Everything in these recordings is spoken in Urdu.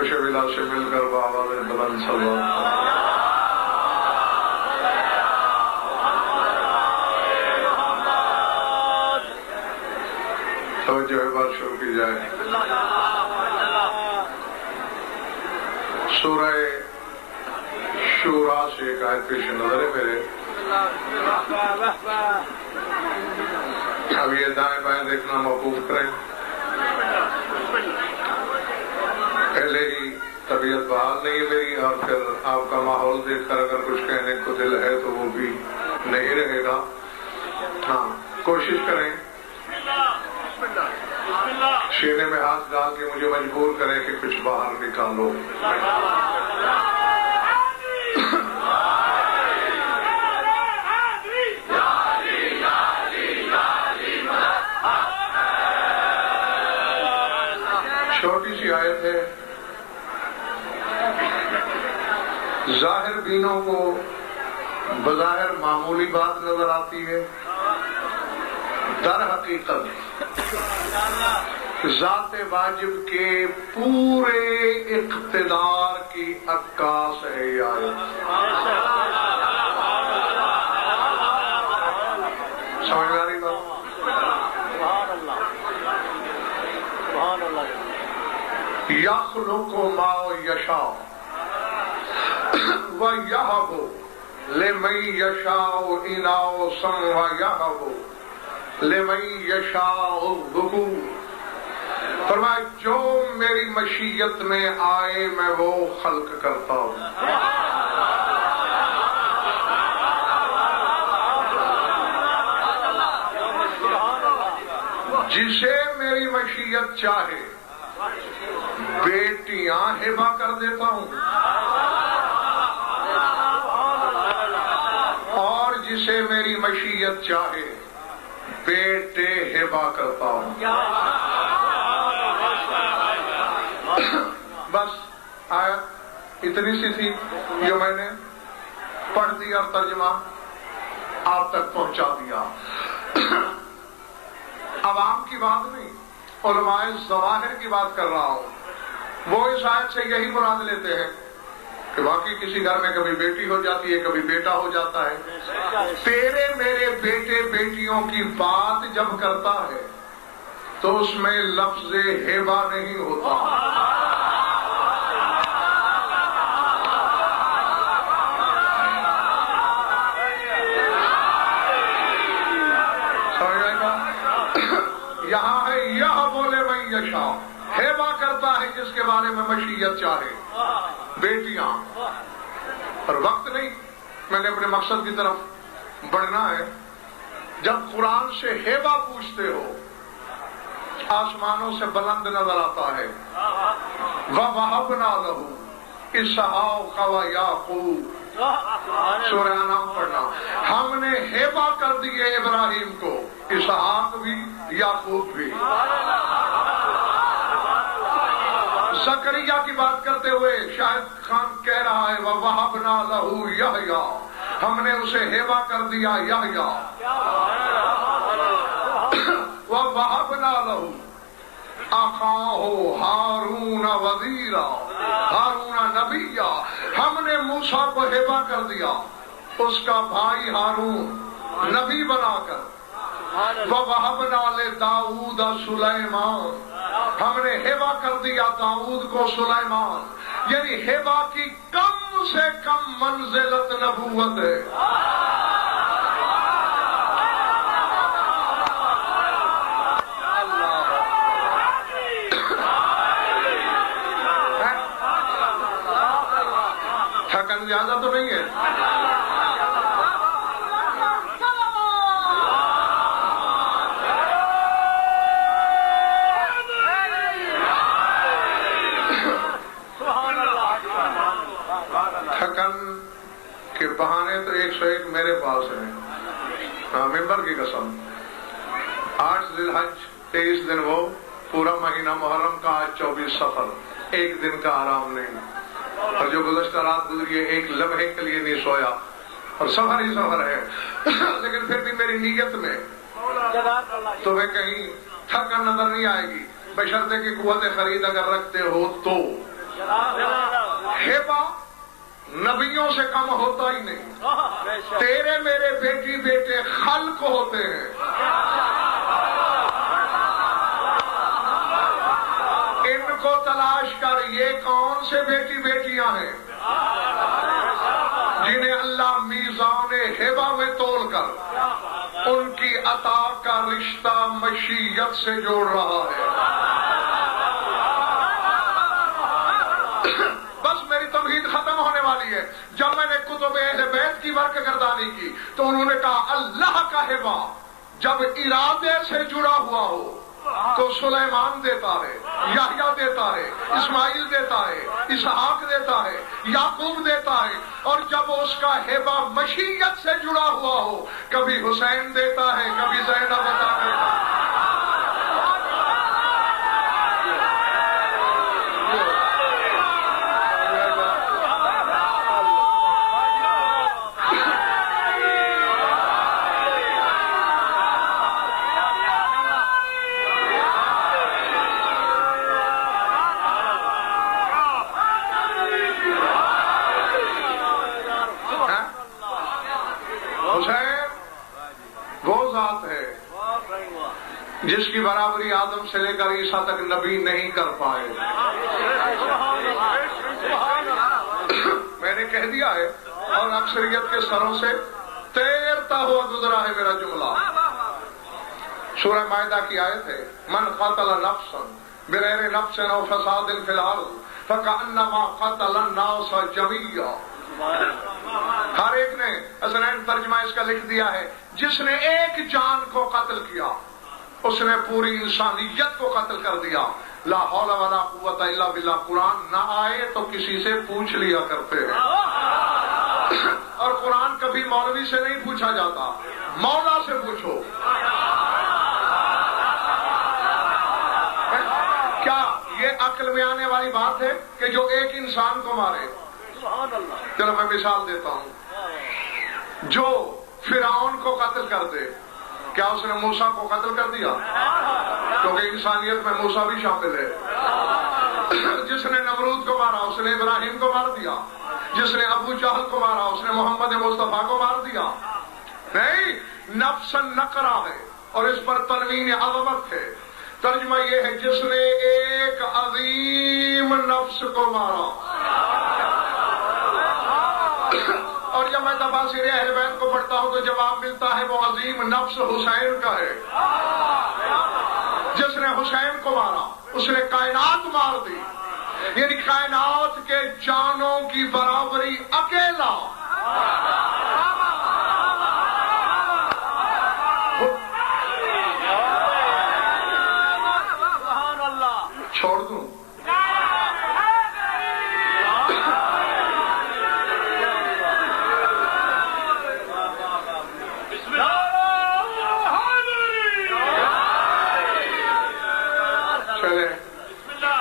جوش ولا سے مل کر بآواز بلند صلوات توجہ بات شروع کی جائے۔ سورہ شورا سے ایک آیت پیش نظر ہے میرے، اب یہ دائیں بائیں دیکھنا موقوف کریں۔ پہلے ہی طبیعت بحال نہیں ہے میری، اور پھر آپ کا ماحول دیکھ کر اگر کچھ کہنے کو دل ہے تو وہ بھی نہیں رہے گا۔ ہاں کوشش کریں، سینے میں ہاتھ ڈال کے مجھے مجبور کریں کہ کچھ باہر نکالو۔ چھوٹی سی آیت ہے، ظاہر بینوں کو بظاہر معمولی بات نظر آتی ہے، در حقیقت ذات واجب کے پورے اقتدار کی عکاس ہے یہ آیت۔ سمجھ میں آ رہی بات؟ یخلق ما یشاء وَيَهَبُ لِمَن يَشَاءُ إِنَاثًا وَيَهَبُ لِمَن يَشَاءُ الذُّكُورَ۔ فرمایا جو میری مشیت میں آئے میں وہ خلق کرتا ہوں۔ جسے میری مشیت چاہے بیٹیاں ہبہ کر دیتا ہوں، اور جسے میری مشیت چاہے بیٹے ہبہ کرتا ہوں۔ بس آیت اتنی سی تھی جو میں نے پڑھ دی اور ترجمہ آپ تک پہنچا دیا۔ عوام کی بات نہیں، علماء ظواہر کی بات کر رہا ہوں۔ وہ اس آیت سے یہی مراد لیتے ہیں کہ واقعی کسی گھر میں کبھی بیٹی ہو جاتی ہے، کبھی بیٹا ہو جاتا ہے۔ تیرے میرے بیٹے بیٹیوں کی بات جب کرتا ہے تو اس میں لفظ ہیبا نہیں ہوتا۔ یہاں ہے یہ بولے میں یشاء، ہیبا کرتا ہے جس کے بارے میں مشیت چاہے، بیٹیاں۔ اور وقت نہیں، میں نے اپنے مقصد کی طرف بڑھنا ہے۔ جب قرآن سے ہیبا پوچھتے ہو، آسمانوں سے بلند نظر آتا ہے۔ وَوَهَبْنَا لَهُ إِسْحَاقَ وَيَعْقُوبَ، سورہ انعام پڑھنا۔ ہم نے ہیبا کر دیے ابراہیم کو، اسحاق بھی یعقوب بھی۔ زکریا کی بات کرتے ہوئے شاہد خان کہہ رہا ہے وَوَهَبْنَا لَهُ يَحْيَىٰ، ہم نے اسے ہیبا کر دیا یحییٰ۔ وَوَهَبْنَا لَهُ أَخَاهُ هَارُونَ وَزِيرًا، ہارون نبیًّا، ہم نے موسیٰ کو ہیبا کر دیا، اس کا بھائی ہارون نبی بنا کر۔ وَوَهَبْنَا لِدَاؤُودَ سُلَيْمَانَ، ہم نے ہیبا کر دیا داؤد کو سلیمان۔ یعنی ہیبا کی کم سے کم منزلت نبوت ہے۔ تھکن زیادہ تو نہیں ہے؟ تھکن کے بہانے تو 101 میرے پاس ہیں، ممبر کی قسم۔ 8 ذی الحج 23 دن وہ پورا مہینہ محرم کا، آج 24 صفر، ایک دن کا آرام نہیں۔ اور جو گزشتہ رات گزری ہے ایک لمحے کے لیے نہیں سویا، اور سفر ہی سفر ہے۔ لیکن پھر بھی میری نیت میں تمہیں کہیں تھکن نظر نہیں آئے گی، بشرطے کہ قوت خرید اگر رکھتے ہو تو۔ ہیبا نبیوں سے کم ہوتا ہی نہیں. تیرے میرے بیٹی بیٹے خلق ہوتے ہیں. ان کو تلاش کر یہ کون سے بیٹی بیٹیاں ہیں جنہیں اللہ میزان ہیبا میں تول کر ان کی عطا کا رشتہ مشیت سے جوڑ رہا ہے. بس میری توحید ختم ہونے والی ہے. جب میں نے کتب اہل بیت کی ورق گردانی کی تو انہوں نے کہا اللہ کا ہیبا جب ارادے سے جڑا ہوا ہو تو سلیمان دیتا ہے, یحییٰ دیتا ہے, اسماعیل دیتا ہے, اسحاق دیتا ہے, یعقوب دیتا ہے. اور جب اس کا ہیبا مشیت سے جڑا ہوا ہو کبھی حسین دیتا ہے, کبھی زینب عطا دیتا ہے. جس کی برابری آدم سے لے کر عیسیٰ تک نبی نہیں کر پائے. میں نے کہہ دیا ہے اور اکثریت کے سروں سے تیرتا ہوا گزرا ہے میرا جملہ. سورہ مائدہ کی آیت ہے من قتل نفسا بغیر نفس او فساد فی الارض فکأنما قتل الناس جميعا. ہر ایک نے حسنین ترجمہ اس کا لکھ دیا ہے جس نے ایک جان کو قتل کیا اس نے پوری انسانیت کو قتل کر دیا. لا حول ولا قوت الا باللہ. قرآن نہ آئے تو کسی سے پوچھ لیا کرتے ہیں اور قرآن کبھی مولوی سے نہیں پوچھا جاتا, مولا سے پوچھو. کیا یہ عقل میں آنے والی بات ہے کہ جو ایک انسان کو مارے؟ چلو میں مثال دیتا ہوں. جو فرعون کو قتل کر دے کیا اس نے موسیٰ کو قتل کر دیا؟ کیونکہ انسانیت میں موسیٰ بھی شامل ہے. جس نے نمرود کو مارا اس نے ابراہیم کو مار دیا. جس نے ابو جہل کو مارا اس نے محمد مصطفیٰ کو مار دیا. نہیں, نفس نقرہ ہے اور اس پر تنوین عظمت ہے. ترجمہ یہ ہے جس نے ایک عظیم نفس کو مارا. اور جب میں تفاسیر اہل بیت کو پڑھتا ہوں تو جواب ملتا ہے وہ عظیم نفس حسین کا ہے. جس نے حسین کو مارا اس نے کائنات مار دی. یعنی کائنات کے جانوں کی برابری اکیلا. چھوڑ دوں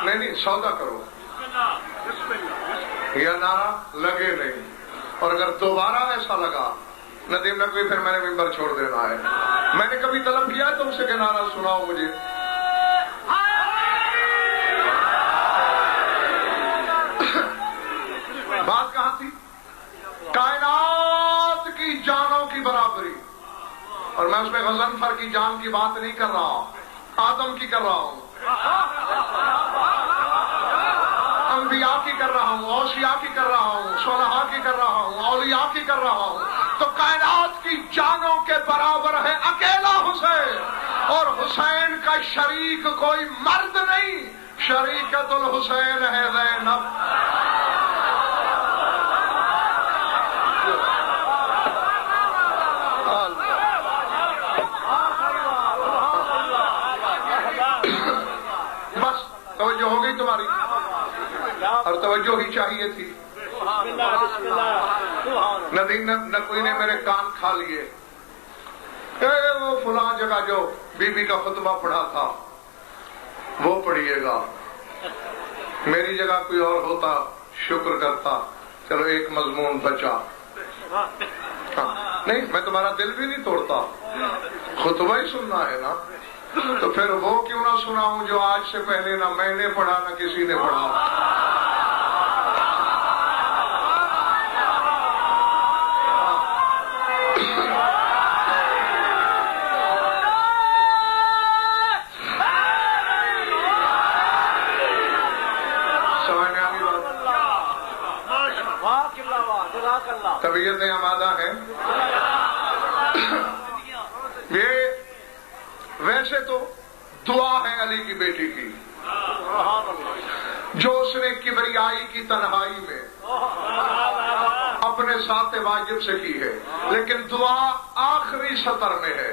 نہیں, سودا کرو. یہ نعرہ لگے نہیں اور اگر دوبارہ ایسا لگا ندیم نقوی پھر میں نے ممبر چھوڑ دینا ہے. میں نے کبھی طلب کیا تم سے کہ نعرہ سناؤ مجھے. بات کہاں تھی؟ کائنات کی جانوں کی برابری. اور میں اس میں غضنفر کی جان کی بات نہیں کر رہا, آدم کی کر رہا ہوں, انبیاء کی کر رہا ہوں, اوصیاء کی کر رہا ہوں, صلحاء کی کر رہا ہوں, اولیاء کی کر رہا ہوں. تو کائنات کی جانوں کے برابر ہے اکیلا حسین. اور حسین کا شریک کوئی مرد نہیں, شریکت الحسین ہے زینب. بس توجہ ہو گئی تمہاری, اور توجہ ہی چاہیے تھی. ندیم نقوی نے میرے کان کھا لیے. وہ فلاں جگہ جو بی بی کا خطبہ پڑھا تھا وہ پڑھیے گا. میری جگہ کوئی اور ہوتا شکر کرتا, چلو ایک مضمون بچا. نہیں, میں تمہارا دل بھی نہیں توڑتا, خطبہ ہی سننا ہے نا. تو پھر وہ کیوں نہ سناؤں جو آج سے پہلے نہ میں نے پڑھا نہ کسی نے پڑھا. طبیعتیں آمادہ ہیں. یہ ویسے تو دعا ہے علی کی بیٹی کی جو اس نے کبریائی کی تنہائی میں اپنے ساتھ واجب سے کی ہے، لیکن دعا آخری سطر میں ہے،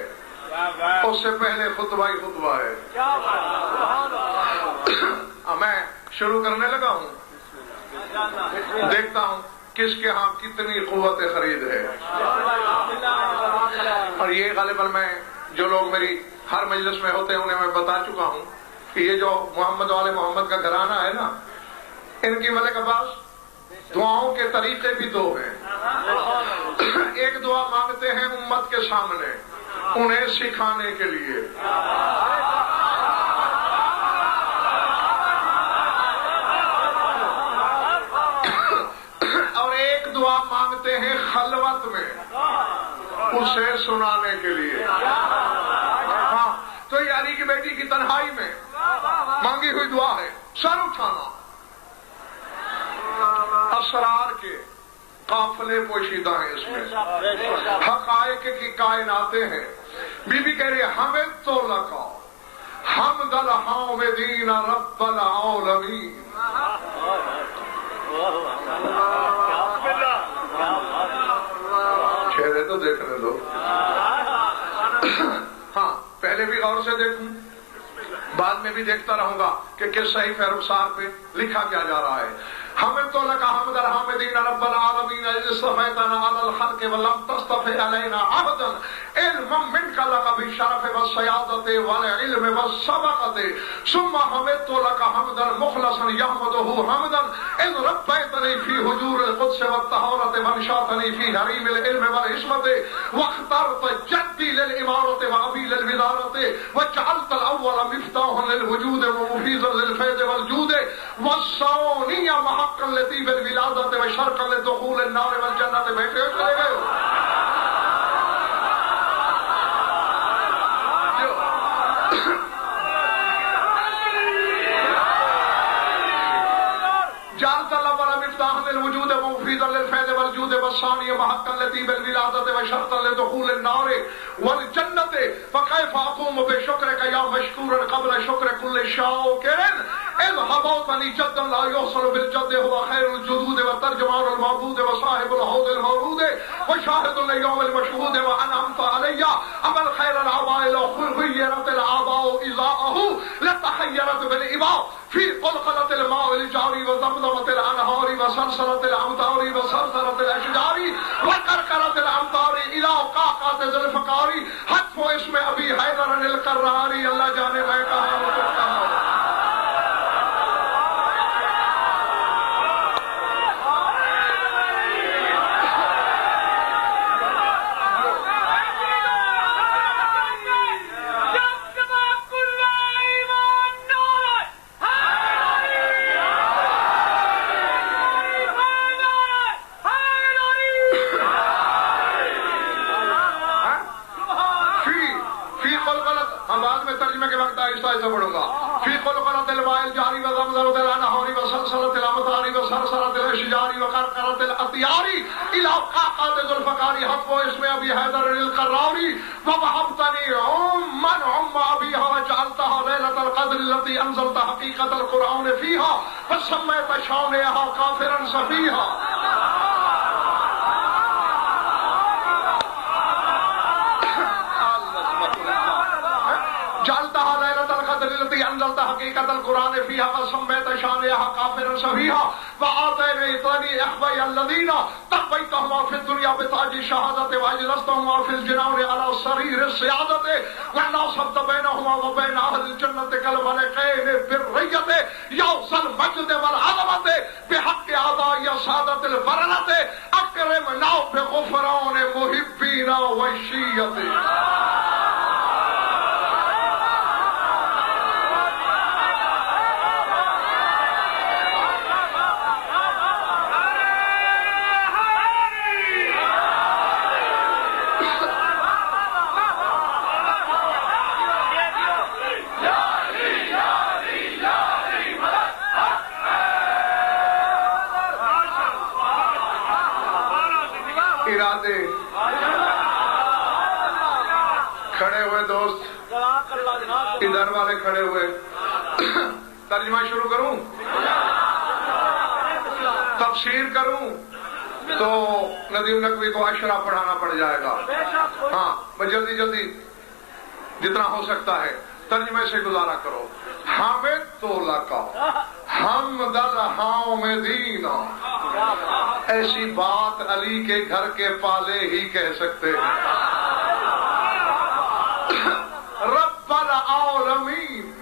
اس سے پہلے خطبہ ہی خطبہ ہے. میں شروع کرنے لگا ہوں، دیکھتا ہوں کس کے ہاں کتنی قوت خرید ہے. اور یہ غالباً میں جو لوگ میری ہر مجلس میں ہوتے ہیں انہیں میں بتا چکا ہوں کہ یہ جو محمد والے محمد کا گھرانہ ہے نا، ان کی ملک عباس دعاؤں کے طریقے بھی دو ہیں. ایک دعا مانگتے ہیں امت کے سامنے انہیں سکھانے کے لیے، اور ایک دعا مانگتے ہیں خلوت میں اسے سنانے کے لیے. ہاں، تو یہ علی کی بیٹی کی تنہائی میں مانگی ہوئی دعا ہے. سر اٹھانا، اسرار کے قافلے پوشیدہ ہیں اس میں، حقائق کی کائناتیں ہیں. بی بی کہہ رہی ہے ہمیں تو لکا حمد الحامدین رب العالمین. چہرے تو دیکھنے دو. ہاں، پہلے بھی غور سے دیکھوں، بعد میں بھی دیکھتا رہوں گا کہ کس صحیفہ رخسار پہ لکھا کیا جا رہا ہے. حمد تو لکا حمد الحامدین رب العالمین اذ اصطفیتنا علی الخلق ولم تصطفی علینا عبدا علما منک لک بالشرف والسیادۃ والعلم والسبقۃ ثم حمدت لک حمدا مخلصا یحمده حمدا اذ ربیتنی فی حجور القدس والطہارۃ وانشاتنی فی حریم العلم والعصمۃ واخترت جدی للامارۃ وابی للوزارۃ وجعلت الاول مفتاحا للوجود ومفیضا للفیض والجود والثانی محقا لطیب الولادت وشرقا لدخول النار والجنت. بیٹھے ہو چلے گئے ہو؟ جعلت الاول مفتاحا للوجود ومفيضا للفيض والجود والثاني محقا لطيب الولادة وشرطا لدخول النار والجنة. فكيف أقوم بشكرك يا مشكورا قبل شكر كل شاكر إذ هبوطني جدا لا يوصل بالجد هو خير الجدود وترجمان المعبود وصاحب الحوض المورود وشاهد ليوم المشهود وأنعمت علي أما الخير العوائل خيرت الآباء إزاءه لتحيرت بالإباء في قلقلة الماء الجاري وزمزمة الأنهار وسلسلة الأمطار وسلسلة الأشجار وكركرة الأمطار إلى قعقعة ذي الفقار حتف اسم أبي حيدر القراري. اللہ جانے میں کہاں وہ کہاں. پڑھوں گا. فی قلقلۃ الماء الجاری وزمزمۃ الانہار وسلسلۃ الامطار وسرسرۃ الاشجار وقرقرۃ الاطیار الی قعقعۃ ذی الفقار حتف اسم ابی حیدر القراری ووهبتنی عما عم ابیها وجعلتها لیلۃ القدر التي انزلت حقیقۃ القرآن فیها فسمیت شانها کافرا صفیها. جعلتها ليلة القدر التي أنزلت حقيقة القرآن فيها وسميت شانها كافرا صفيها وآتيتني إخوي الذين تقيتهما في الدنيا بتاج الشهادة وأجلستهما في الجنان على سرير السيادة وناصبت بينهما وبين أهل الجنة كالملكين بالرية يوصل المجد والعظمة بحق أعضاء سادة البررة أكرمنا بغفران محبين والشية. ادھر والے کھڑے ہوئے. ترجمہ شروع کروں, تفسیر کروں تو ندیم نقوی کو اشرا پڑھانا پڑ جائے گا. ہاں میں جلدی جلدی جتنا ہو سکتا ہے ترجمے سے گزارا کرو. حامد تو لکا حمد الحامدین, ایسی بات علی کے گھر کے پالے ہی کہہ سکتے ہیں. رب العالمین,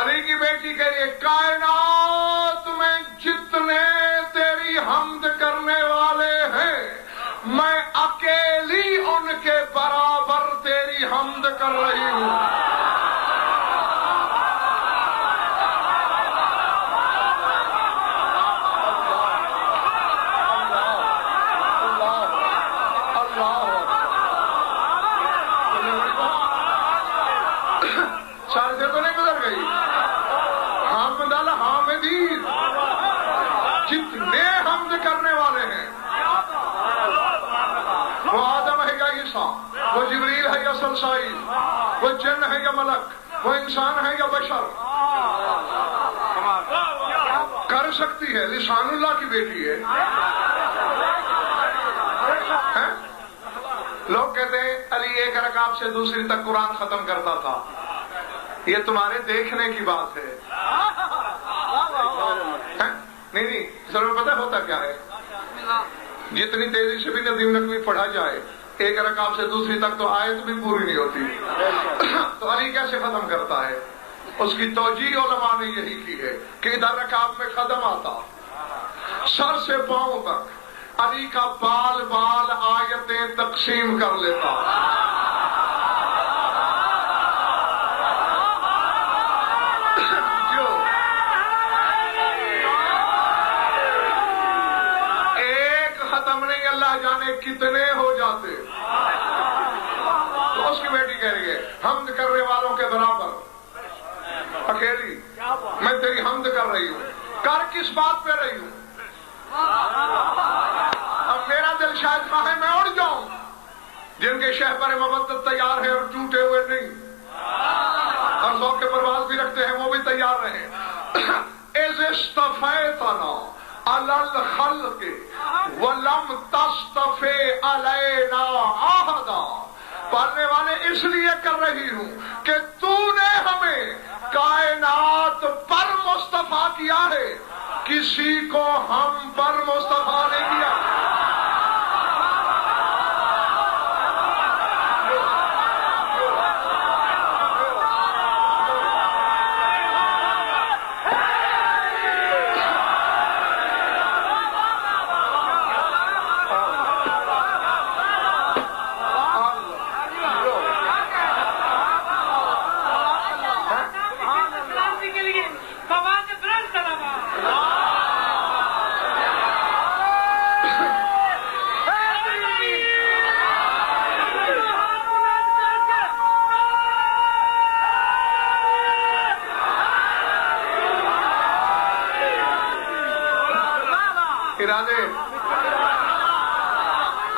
علی کی بیٹی کے لیے کائنات میں جتنے تیری حمد کرنے والے ہیں میں اکیلی ان کے برابر تیری حمد کر رہی ہوں. سارے سے تو نہیں گزر گئی. حمد الحامدین, جتنے حمد کرنے والے ہیں, وہ آدم ہے یا عیسیٰ, وہ جبریل ہے یا سلسائیل, وہ جن ہے یا ملک, وہ انسان ہے یا بشر, کر سکتی ہے. لسان اللہ کی بیٹی ہے. لوگ کہتے ہیں علی ایک رکعت سے دوسری تک قرآن ختم کرتا تھا. یہ تمہارے دیکھنے کی بات ہے. نہیں سر میں پتہ ہوتا کیا ہے, جتنی تیزی سے بھی ندیم نقوی پڑھا جائے ایک رکعت سے دوسری تک تو آیت بھی پوری نہیں ہوتی. تو علی کیسے ختم کرتا ہے؟ اس کی توجیہ علماء نے یہی کی ہے کہ ادھر رکعت میں قدم آتا, سر سے پاؤں تک علی کا بال بال آیتیں تقسیم کر لیتا. جانے کتنے ہو جاتے. تو اس کی بیٹی کہہ رہی ہے حمد کرنے والوں کے برابر اکیلی میں تیری حمد کر رہی ہوں. کر کس بات پہ رہی ہوں؟ اب میرا دل شاید چاہے میں اڑ جاؤں. جن کے شہپر مبدت تیار ہے اور ٹوٹے ہوئے نہیں, اور ذوق کے پرواز بھی رکھتے ہیں, وہ بھی تیار رہے. اذ اصطفیتنا علی الخلق وَلَمْ تَسْتَفِي عَلَيْنَا عَهْدًا. پڑھنے والے اس لیے کر رہی ہوں کہ تو نے ہمیں کائنات پر مصطفیٰ کیا ہے, کسی کو ہم پر مصطفیٰ نہیں کیا.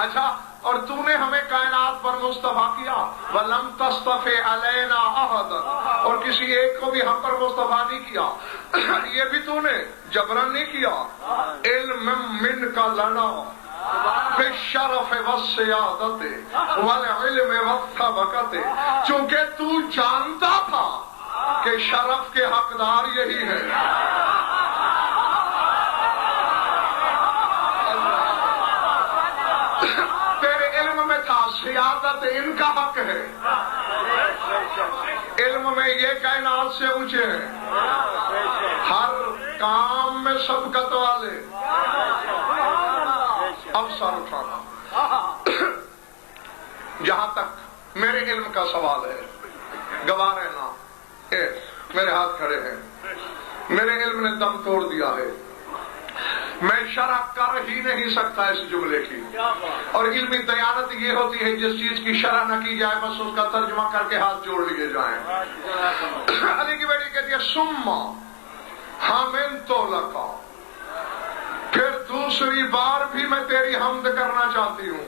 اچھا, اور تو نے ہمیں کائنات پر مصطفیٰ کیا. وَلَمْ تَسْتَفِي عَلَيْنَا أَحَدًا, اور کسی ایک کو بھی ہم پر مصطفیٰ نہیں کیا. یہ بھی تو نے جبرن نہیں کیا. علم منک لنا بالشرف والسیادت والعلم والطبقت, چونکہ تو جانتا تھا کہ شرف کے حقدار یہی ہیں. تیرے علم میں تھا سیادت ان کا حق ہے. علم میں یہ کائنات سے اونچے ہیں, ہر کام میں سبقت والے. اب سر اٹھانا. جہاں تک میرے علم کا سوال ہے, گواہ رہنا. میرے ہاتھ کھڑے ہیں, میرے علم نے دم توڑ دیا ہے. میں شرح کر ہی نہیں سکتا اس جملے کی. اور علمی دیانت یہ ہوتی ہے جس چیز کی شرح نہ کی جائے بس اس کا ترجمہ کر کے ہاتھ جوڑ لیے جائیں. علی کی بیٹی کہتی ہے سما حمدت لکا, پھر دوسری بار بھی میں تیری حمد کرنا چاہتی ہوں.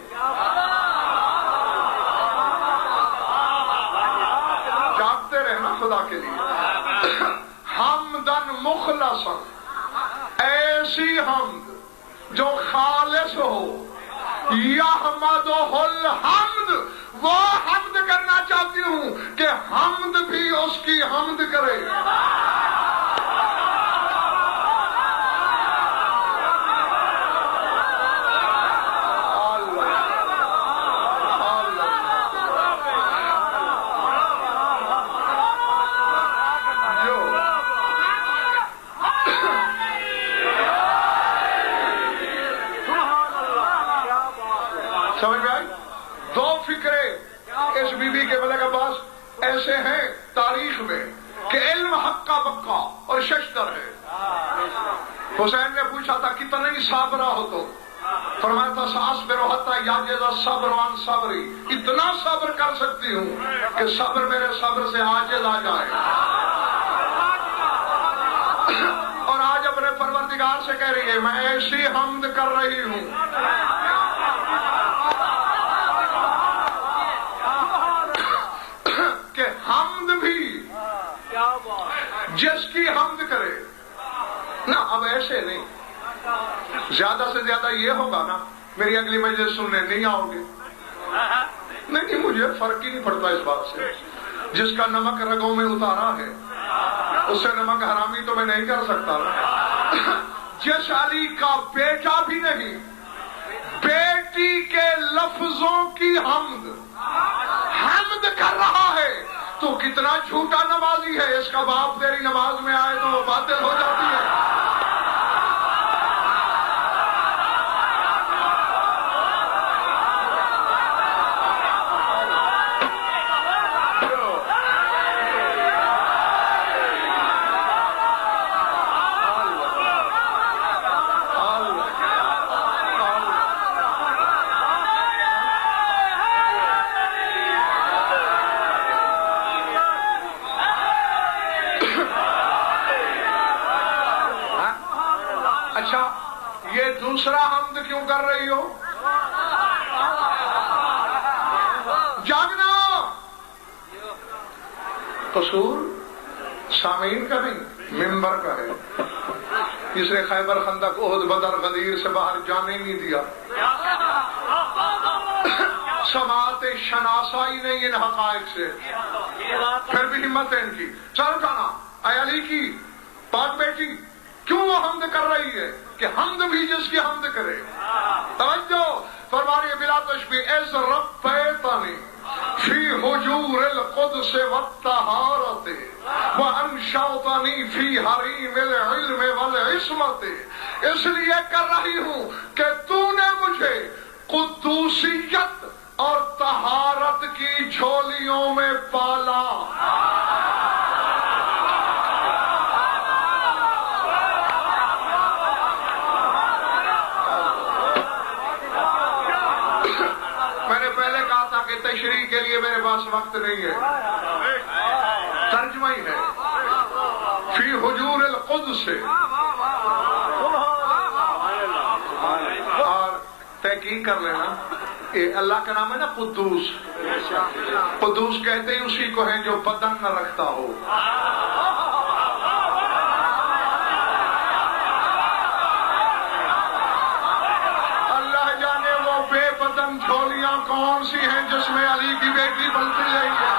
خدا کے لیے حمدن مخلصا، ایسی حمد جو خالص ہو، یحمدہ الحمد، وہ حمد کرنا چاہتی ہوں کہ حمد بھی اس کی حمد کرے۔ سمجھ میں آئی؟ دو فکرے اس بی بی کے ملک عباس ایسے ہیں تاریخ میں کہ علم حق کا بقا اور ششتر ہے۔ حسین نے پوچھا تھا کتنی صابرہ ہو تو؟ فرمایا تھا ساصبر حتی یعجز الصبر عن صبری، اتنا صبر کر سکتی ہوں کہ صبر میرے صبر سے عاجز آ جائے۔ اور آج اپنے پروردگار سے کہہ رہی ہے میں ایسی حمد کر رہی ہوں کہ حمد بھی جس کی حمد کرے نا۔ اب ایسے نہیں، زیادہ سے زیادہ یہ ہوگا نا میری اگلی مجلس سننے نہیں آؤ گے، نہیں مجھے فرق ہی نہیں پڑتا اس بات سے۔ جس کا نمک رگوں میں اتارا ہے اس سے نمک حرامی تو میں نہیں کر سکتا۔ جس علی کا بیٹا بھی نہیں، بیٹی کے لفظوں کی حمد کر رہا ہے تو کتنا جھوٹا نمازی ہے۔ اس کا باپ تیری نماز میں آئے تو وہ باطل ہو جاتی ہے۔ اچھا یہ دوسرا حمد کیوں کر رہی ہو؟ جاگنا قصور سامعین کا نہیں، ممبر کا ہے، جس نے خیبر خندق احد بدر غدیر سے باہر جانے نہیں دیا۔ سماعت شناسائی نہیں ان حقائق سے، پھر بھی ہمت ہے ان کی۔ چل اٹھانا، اے علی کی پاک بیٹی کیوں وہ حمد کر رہی ہے کہ حمد بھی جس کی حمد کرے۔ توجہ فرما رہی ہے بلا تشبیہ، اذ ربیتنی فی حجور القدس والطہارۃ وانشأتنی فی حریم العلم والعصمۃ، اس لیے کر رہی ہوں کہ تو نے مجھے قدوسیت اور طہارت کی جھولیوں میں پالا۔ تشریح کے لیے میرے پاس وقت نہیں ہے، ترجمہ ہی ہے فی حجور القدس، اور تحقیق کر لینا یہ اللہ کا نام ہے نا قدوس۔ قدوس کہتے ہی اسی کو ہے جو بدن نہ رکھتا ہو۔ اللہ جانے وہ بے بدن جھولیاں کون سی ہیں جس میں علی کی بیٹی بنتی رہی ہے۔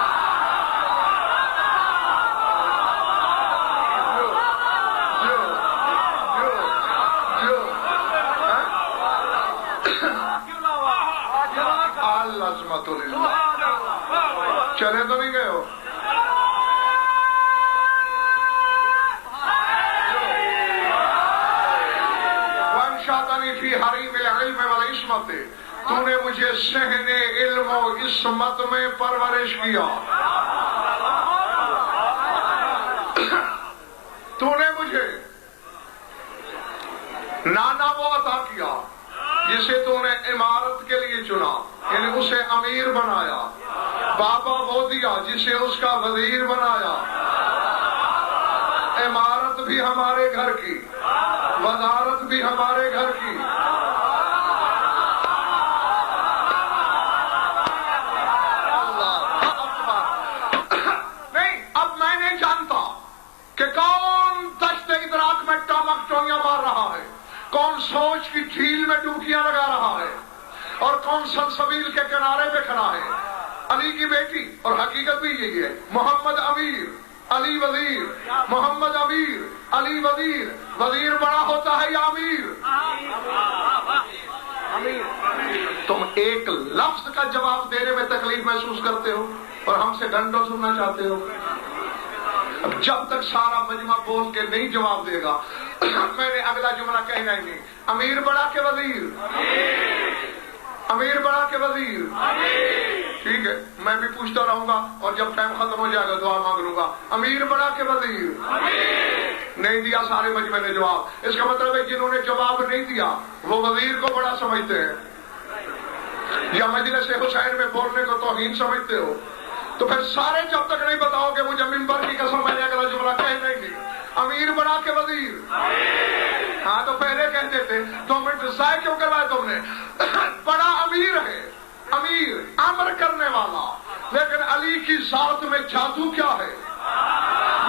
العظمۃ للہ، چلے تو نہیں گئے ہو؟ وانشأتنی فی حریم العلم والعصمۃ، تو نے مجھے صحن علم و عصمت میں پرورش کیا۔ تو نے مجھے نانا وہ عطا کیا جسے تو نے عمارت کے لیے چنا، یعنی اسے امیر بنایا۔ بابا وہ دیا جسے اس کا وزیر بنایا۔ عمارت بھی ہمارے گھر کی، وزارت بھی ہمارے گھر کی۔ نہیں، اب میں نے کون سوچ کی جھیل میں ڈبکیاں لگا رہا ہے اور کون سلسبیل کے کنارے پہ کھڑا ہے؟ علی کی بیٹی، اور حقیقت بھی یہی ہے، محمد امیر علی وزیر، محمد امیر علی وزیر۔ وزیر بڑا ہوتا ہے یا امیر؟ تم ایک لفظ کا جواب دینے میں تکلیف محسوس کرتے ہو اور ہم سے گھنٹوں سننا چاہتے ہو۔ اب جب تک سارا مجمع بول کے نہیں جواب دے گا میں نے اگلا جملہ کہنا ہی نہیں۔ امیر بڑا کہ وزیر؟ امیر بڑا کہ وزیر؟ ٹھیک ہے، میں بھی پوچھتا رہوں گا اور جب ٹائم ختم ہو جائے گا دعا مانگ لوں گا۔ امیر بڑا کہ وزیر؟ نہیں دیا سارے مجمع نے جواب۔ اس کا مطلب ہے جنہوں نے جواب نہیں دیا وہ وزیر کو بڑا سمجھتے ہیں یا مجلس حسین میں بولنے کو توہین سمجھتے ہو۔ تو پھر سارے جب تک نہیں بتاؤ کہ مجھے منبر کی قسم میں نے اگلا جملہ کہنا ہی نہیں۔ امیر بڑا کہ وزیر؟ ہاں تو پہلے کہتے تھے، 2 منٹ ضائع کیوں کروائے تم نے؟ بڑا امیر ہے، امیر امر کرنے والا، لیکن علی کی ذات میں جادو کیا ہے؟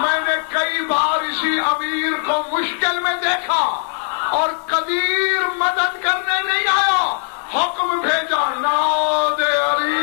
میں نے کئی بار اسی امیر کو مشکل میں دیکھا اور قدیر مدد کرنے نہیں آیا، حکم بھیجا ناد علی۔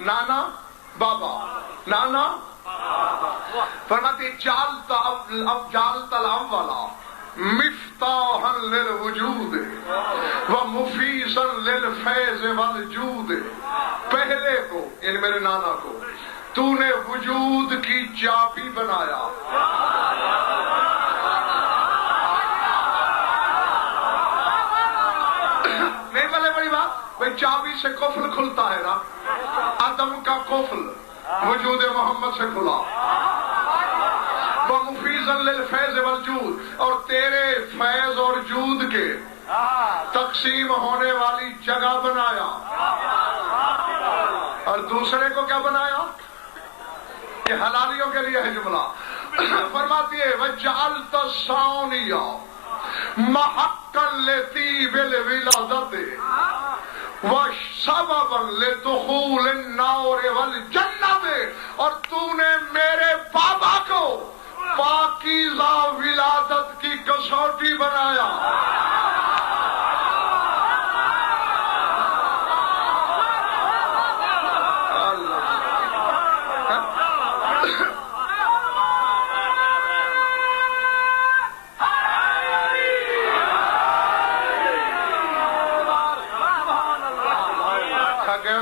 نانا بابا، نانا فرماتے جالت الاول مفتاحا للوجود ومفیزا للفیض والجود۔ پہلے کو یعنی میرے نانا کو تو نے وجود کی چابی بنایا، نہیں بولے بڑی بات بھائی، چابی سے قفل کھلتا ہے نا، عدم کا قفل وجود محمد سے کھلا۔ وَمُفِيزًا لِلْفَيْضِ وَالْجُودِ، اور تیرے فیض اور جود کے تقسیم ہونے والی جگہ بنایا، اور دوسرے کو کیا بنایا؟ یہ حلالیوں کے لیے ہے جملہ۔ فرماتی ہے وَجَعَلْتَ الثَّانِيَ مَحَقًّا لِطِيبِ الْوِلَادَةِ وَسَبَبًا لِدُخُولِ النَّارِ وَالْجَنَّةِ، اور تو نے میرے بابا کو پاکیزہ ولادت کی کسوٹی بنایا۔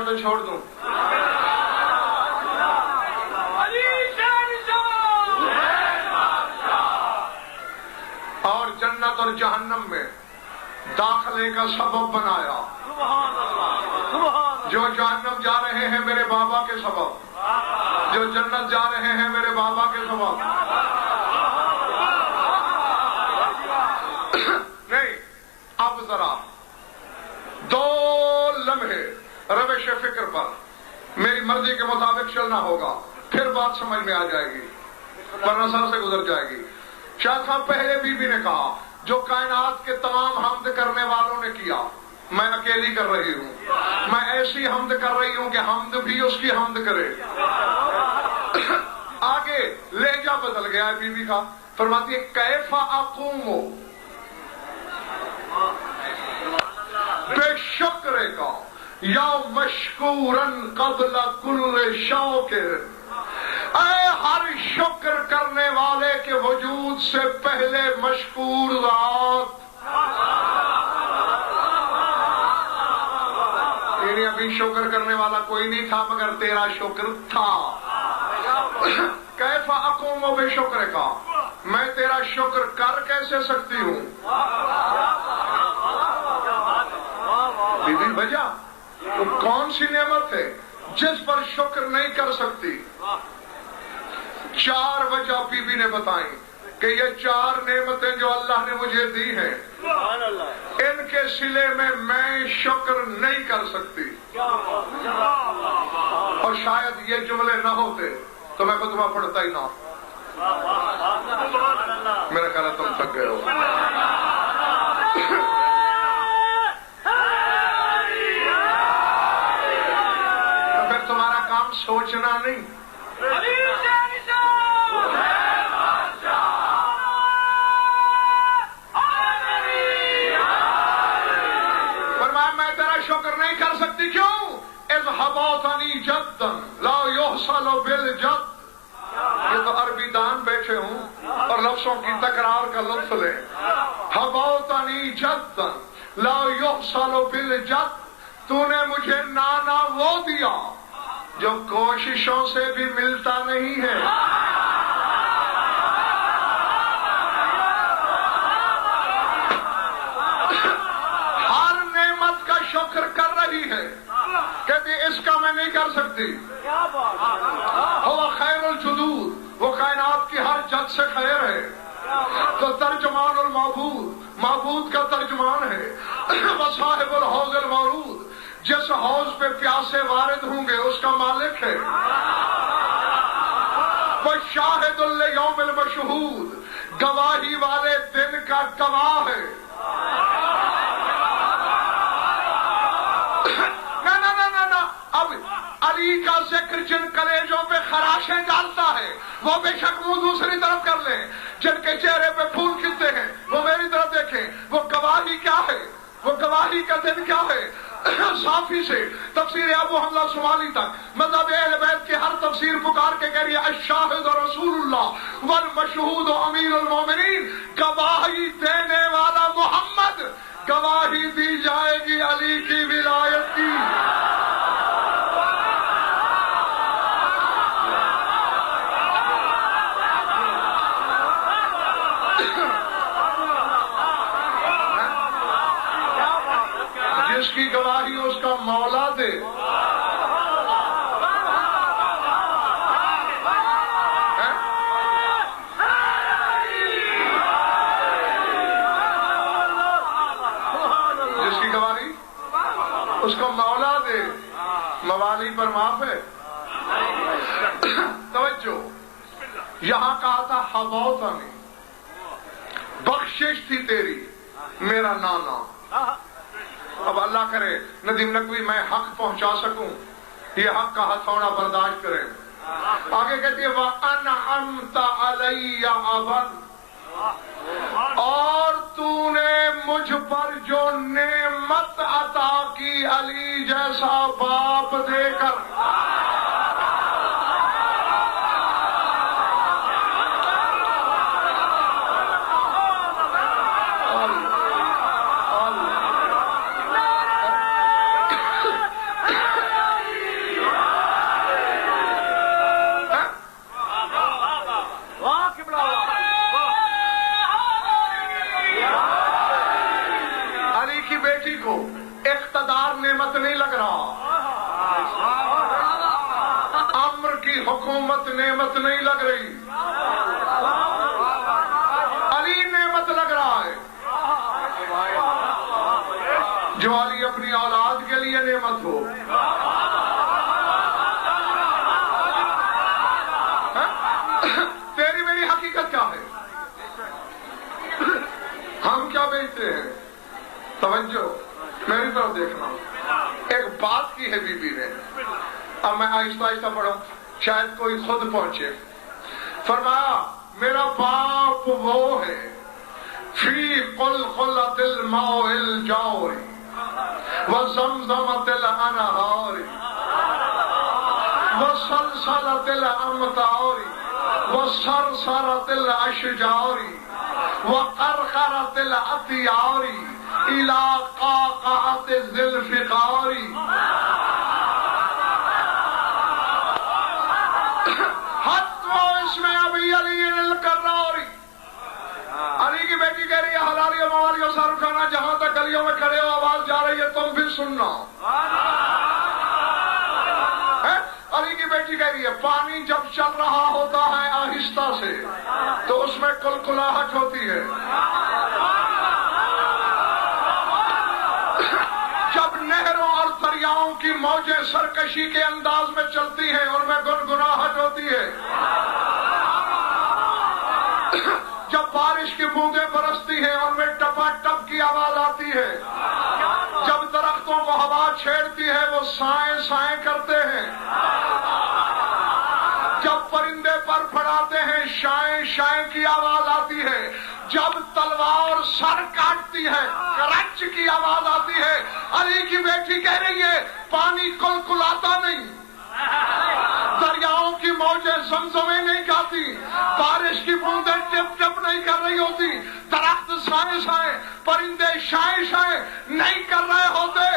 تو چھوڑ دوں، اور جنت اور جہنم میں داخلے کا سبب بنایا۔ جو جہنم جا رہے ہیں میرے بابا کے سبب، جو جنت جا رہے ہیں میرے بابا کے سبب۔ نہیں، اب ذرا 2 لمحے روش فکر پر میری مرضی کے مطابق چلنا ہوگا، پھر بات سمجھ میں آ جائے گی، ورنہ سر سے گزر جائے گی۔ شاہ صاحب پہلے بی بی نے کہا جو کائنات کے تمام حمد کرنے والوں نے کیا میں اکیلی کر رہی ہوں، میں ایسی حمد کر رہی ہوں کہ حمد بھی اس کی حمد کرے۔ آگے لہجہ بدل گیا ہے بی بی کا، فرماتی ہے کیف اقوم بے شکر کا یا مشکورن قبل کل شوق، اے ہر شکر کرنے والے کے وجود سے پہلے مشکور ذات۔ یعنی ابھی شکر کرنے والا کوئی نہیں تھا مگر تیرا شکر تھا۔ کیف اقوم بے شکر کا، میں تیرا شکر کر کیسے سکتی ہوں؟ بی بی بھجا وہ کون سی نعمت ہے جس پر شکر نہیں کر سکتی؟ 4 وجہ بی بی نے بتائیں۔ کہ یہ 4 نعمتیں جو اللہ نے مجھے دی ہیں ان کے صلے میں شکر نہیں کر سکتی، اور شاید یہ جملے نہ ہوتے تو میں خطبہ پڑھتا ہی نہ۔ میرا خیال ہے تم تھک گئے ہو۔ تو پھر تمہارا کام سوچنا نہیں، فرمایا میں تیرا شکر نہیں کر سکتی، کیوں؟ اذ حبوتنی جدن لا یحصل بالجد۔ یہ تو عربی دان بیٹھے ہوں اور لفظوں کی تکرار کا لطف لیں۔ حبوتنی جدن لا یحصل بالجد، تو نے مجھے نانا وہ دیا جو کوششوں سے بھی ملتا نہیں ہے۔ ہر نعمت کا شکر کر رہی ہے، کہتی اس کا میں نہیں کر سکتی۔ ہوا خیر الجدود، وہ کائنات کی ہر جد سے خیر ہے۔ تو ترجمان المعبود، معبود کا ترجمان ہے۔ وصاحب الحوض المورود، جس حوض پہ پیاسے وارد ہوں گے اس کا مالک ہے۔ وشاہد الیوم المشہود، گواہی والے دن کا گواہ ہے۔ اب علی کا ذکر جن کلیجوں پہ خراشیں ڈالتا ہے وہ بے شک منہ دوسری طرف کر لیں، جن کے چہرے پہ پھول کھلتے ہیں وہ میری طرف دیکھیں۔ وہ گواہی کیا ہے؟ وہ گواہی کا دن کیا ہے؟ صافی سے تفسیر ابو حمزہ سوالی تک مذہب اہل بیت کی ہر تفسیر پکار کے کہہ رہی ہے الشاہد رسول اللہ والمشہود امیر المومنین، گواہی دینے والا محمد، گواہی دی جائے گی علی کی ولایت کی۔ جس کی گواہی اس کا مولا دے، جس کی گواہی اس کو مولا دے، موالی پر معاف ہے۔ توجہ، یہاں کہا تھا حبوتنی، بخشش تھی تیری میرا نانا۔ اب اللہ کرے ندیم نقوی میں حق پہنچا سکوں، یہ حق کا ہتھوڑا برداشت کریں۔ آگے کہتی ہے وَأَنْعَمْتَ عَلَيَّ أَبًا، اور تو نے مجھ پر جو نعمت عطا کی علی جیسا باپ دے کر۔ اقتدار نعمت نہیں لگ رہا، امر کی حکومت نعمت نہیں لگ رہی، علی نعمت لگ رہا ہے۔ جو علی اپنی اولاد کے لیے نعمت ہو، تیری میری حقیقت کیا ہے؟ ہم کیا بیچتے ہیں؟ توجہ میری طرف دیکھنا۔ ایک بات کی ہے بی بی نے، اب میں آہستہ آہستہ پڑھوں شاید کوئی خود پہنچے۔ فرمایا میرا باپ وہ ہے فی قلقلۃ الماء الجار وزمزمۃ الانہار وسلسلۃ الامطار وصرصرۃ الاشجار وقرقرۃ الاطیار الى قاقعۃ الذوالفقار۔ حتما اس میں ابھی علی القراری، علی کی بیٹی کہہ رہی ہے حلالی و موالی و سر اٹھانا، جہاں تک گلیوں میں کھڑے ہو آواز جا رہی ہے تم بھی سننا۔ علی کی بیٹی کہہ رہی ہے پانی جب چل رہا ہوتا ہے آہستہ آہستہ سے تو اس میں کلکلاہٹ ہوتی ہے. جب نہروں اور دریاؤں کی موجیں سرکشی کے انداز میں چلتی ہیں ان میں گنگناہٹ ہوتی ہے. جب بارش کی بوندیں برستی ہیں ان میں ٹپا ٹپ کی آواز آتی ہے. جب درختوں کو ہوا چھیڑتی ہے وہ سائیں سائیں کرتے ہیں. جب پرندے پر پھڑاتے ہیں شائیں شائیں کی آواز آتی ہے. جب تلوار سر کاٹتی ہے کرچ کی آواز آتی ہے. علی کی بیٹی کہہ رہی ہے پانی کلکلاتا نہیں, دریاؤں کی موجیں زمزمیں نہیں گاتی, بارش کی بوندیں ٹپ ٹپ نہیں کر رہی ہوتی, درخت سائیں سائیں, پرندے شائیں شائیں نہیں کر رہے ہوتے.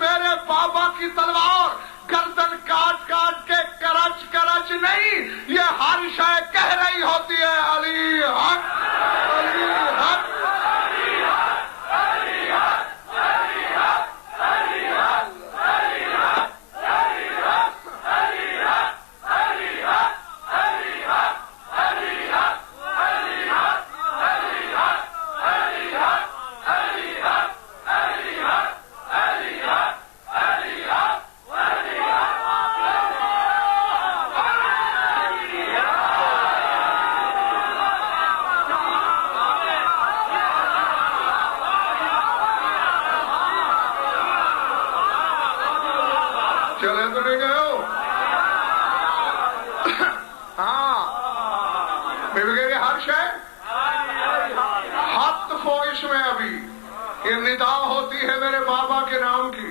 میرے بابا کی تلوار گردن کاٹ کاٹ کے کرچ کرچ نہیں, یہ ہر شے کہہ رہی ہوتی ہے علی حق, علی حق. چلے تو نہیں گئے ہو؟ ہاں بیوی کہہ رہے ہر شے حتف ہو اس میں. ابھی یہ ندا ہوتی ہے میرے بابا کے نام کی.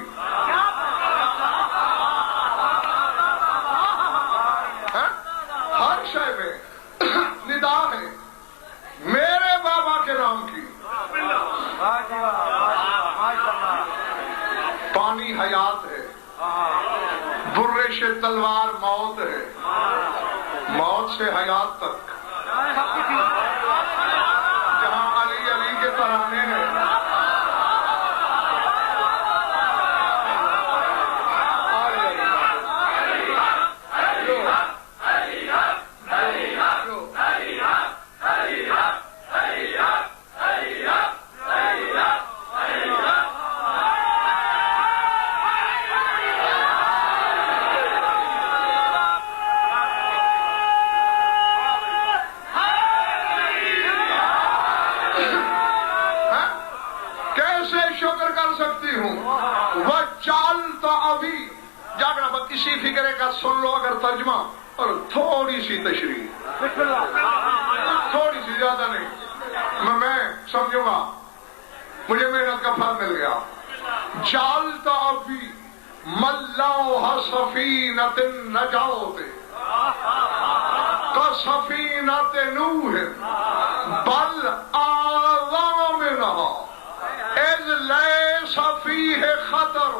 ہر شے میں ندا ہے میرے بابا کے نام کی. پانی حیات ہے, برش تلوار موت ہے, موت سے حیات تک. جہاں علی علی کے ترانے ہیں شکر کر سکتی ہوں. وہ چال تو ابھی جاگنا بس اسی فکرے کا سن لو اگر ترجمہ اور تھوڑی سی تشریح, تھوڑی سی, زیادہ نہیں, میں سمجھوں گا مجھے محنت کا پھل مل گیا. چال تو ابھی ملاؤ سفینۃ النجات کسفینۃ نوح بل اعظم منها اذ لیس فیہ خطر.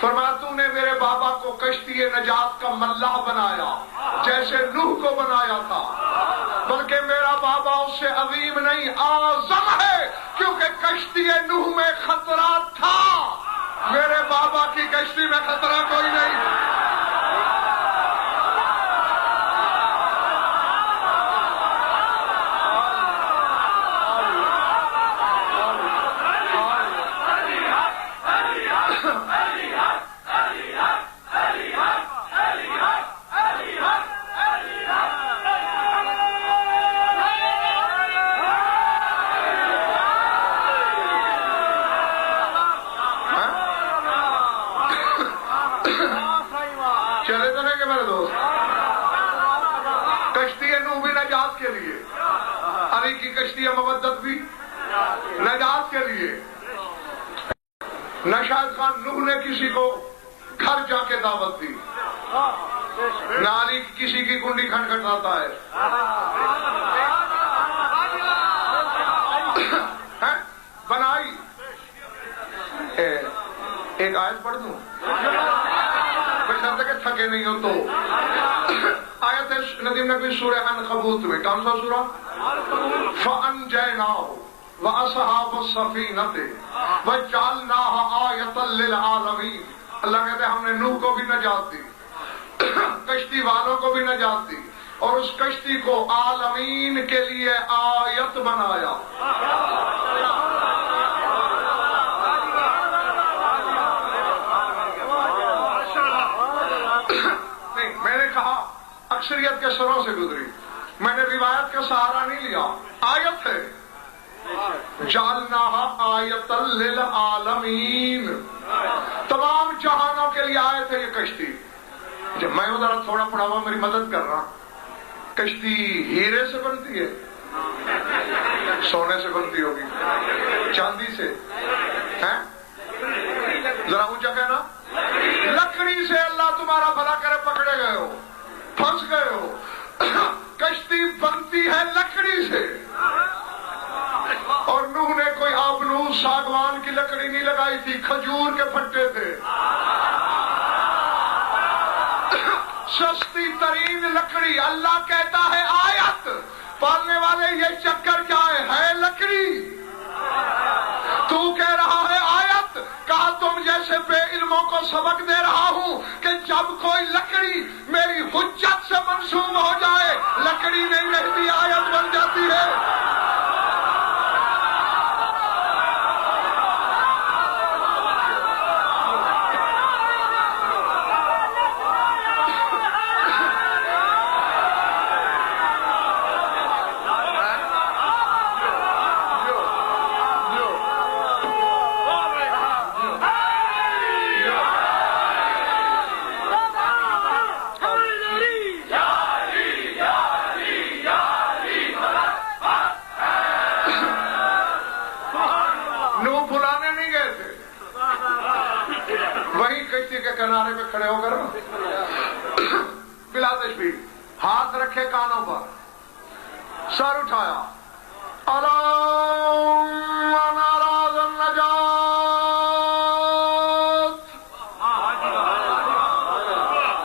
فرمایا تو نے میرے بابا کو کشتی نجات کا ملاح بنایا جیسے نوح کو بنایا تھا, بلکہ میرا بابا اس سے عظیم نہیں اعظم ہے, کیونکہ کشتی نوح میں خطرہ تھا, میرے بابا کی کشتی میں خطرہ کوئی نہیں. چلے تو نہیں کہ میرے دوست, کشتی نوح بھی نجات کے لیے, علی کی کشتی مودت بھی نجات کے لیے. نہ شاید خان نوح نے کسی کو گھر جا کے دعوت دی, نہ علی کسی کی کنڈی کھٹکھٹاتا ہے. بنائی ایک آیت پڑھ دوں کہ تھکے نہیں ہو تو. آیت ندیم نبی سورہ عنکبوت میں, کون سا سورہ؟ فَأَنْجَيْنَاهُ وَأَصْحَابَ السَّفِينَةِ وَجَعَلْنَاهَا آیَةً لِلْعَالَمِينَ. اللہ کہتے ہیں ہم نے نوح کو بھی نجات دی, کشتی والوں کو بھی نجات دی, اور اس کشتی کو عالمین کے لیے آیت بنایا. نہیں، میں نے کہا اکثریت کے سروں سے گزری، میں نے روایت کا سہارا نہیں لیا، آیت ہے. جعلناها آیۃ للعالمین، تمام جہانوں کے لیے آیت ہے یہ کشتی. جب میں ذرا تھوڑا پڑھا ہوا میری مدد کر رہا. کشتی ہیرے سے بنتی ہے، سونے سے بنتی ہوگی، چاندی سے، ذرا اونچا کہنا. لکڑی سے. اللہ تمہارا بھلا کرے پکڑے گئے ہو، پھنس گئے ہو. کشتی بنتی ہے لکڑی سے. اور نوح نے کوئی آبنوس ساگوان کی لکڑی نہیں لگائی تھی، کھجور کے پھٹے تھے. سستی ترین لکڑی. اللہ کہتا ہے آیت. پڑھنے والے یہ چکر کیا ہے لکڑی. تو کہہ رہا ہے آیت. کہا تم جیسے بے علموں کو سبق دے رہا ہوں کہ جب کوئی لکڑی میری حجت سے منسوب ہو جائے لکڑی نہیں رہتی، آیت بن جاتی ہے. کنارے پہ کھڑے ہو کر بلا تشبیہ ہاتھ رکھے کانوں پر، سر اٹھایا. اللہم اراد النجات.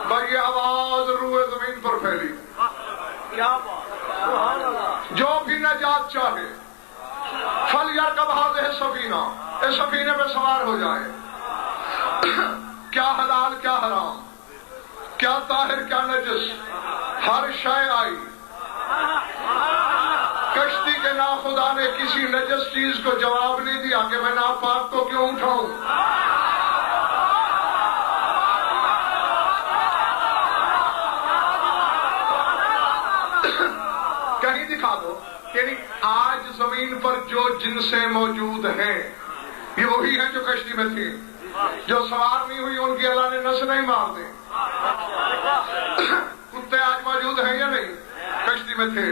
بھائی یہ آواز روئے زمین پر پھیلی. جو بھی نجات چاہے فلیرکب ہذہ السفینہ، اس سفینے پہ سوار ہو جائے. کیا حلال کیا حرام، کیا طاہر کیا نجس، ہر شے آئی. کشتی کے ناخدا نے کسی نجس چیز کو جواب نہیں دیا کہ میں ناپاک کو کیوں اٹھاؤں. کہیں دکھا دو یعنی آج زمین پر جو جنسیں موجود ہیں یہ وہی ہیں جو کشتی میں تھی. جو سوار نہیں ہوئی ان کی اللہ نے نس نہیں مار دیں. کتے آج موجود ہیں یا نہیں؟ کشتی میں تھے.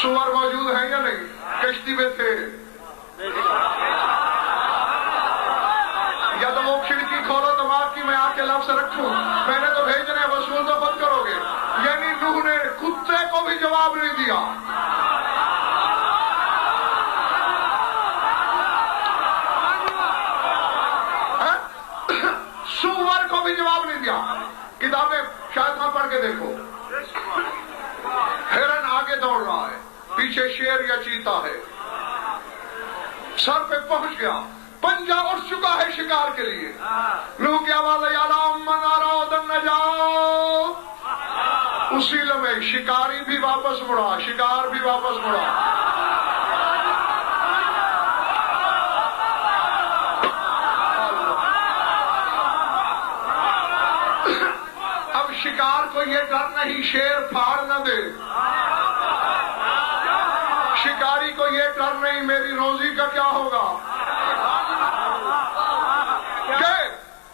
سور موجود ہیں یا نہیں؟ کشتی میں تھے. یا تو وہ کھڑکی کھولو دماغ کی میں آ کے لفظ رکھوں، میں نے تو بھیجنے وصول تو بند کرو گے. یعنی نوح نے کتے کو بھی جواب نہیں دیا. سور کو بھی جواب نہیں دیا. کتابیں شاید نہ پڑھ کے دیکھو. ہرن آگے دوڑ رہا ہے، پیچھے شیر یا چیتا ہے، سر پہ پہنچ گیا، پنجہ اٹھ چکا ہے شکار کے لیے. نوح کی آواز ہے یا اللہم من اراد النجات. اسی لمحے شکاری بھی واپس مڑا، شکار بھی واپس مڑا. شکار کو یہ ڈر نہیں شیر پھاڑ نہ دے. شکاری کو یہ ڈر نہیں میری روزی کا کیا ہوگا. کہ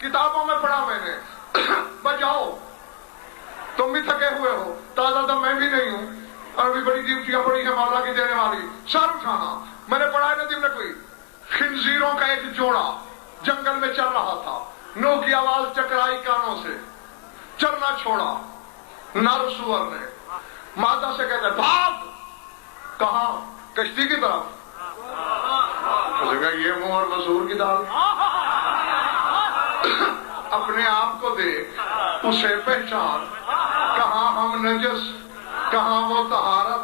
کتابوں میں پڑھا میں نے. بچاؤ، تم بھی تھکے ہوئے ہو، تازہ دم میں بھی نہیں ہوں، اور بھی بڑی ڈیوٹیاں پڑی ہیں مولا کی دینے والی. سر اٹھانا. میں نے پڑھا ہے ندیم نے کوئی خنزیروں کا ایک جوڑا جنگل میں چل رہا تھا. نوح کی آواز چکرائی کانوں سے، چلنا چھوڑا. نر سور نے مادہ سے کہتے بھاگ. کہاں؟ کشتی کی طرف. اسے کہا یہ منہ اور مسور کی دال. اپنے آپ کو دیکھ، اسے پہچان. کہاں ہم نجس، کہاں وہ طہارت،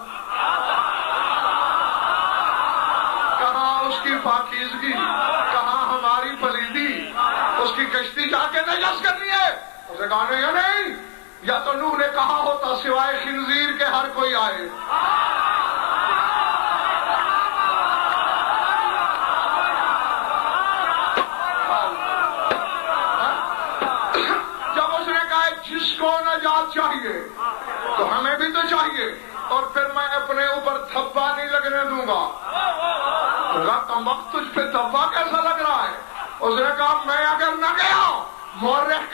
کہاں اس کی پاکیزگی، کہاں ہماری پلیدی. اس کی کشتی جا کے نجس کرنی ہے. اسے کہا نہیں یا نہیں. یا تو نوح نے کہا ہوتا سوائے خنزیر کے ہر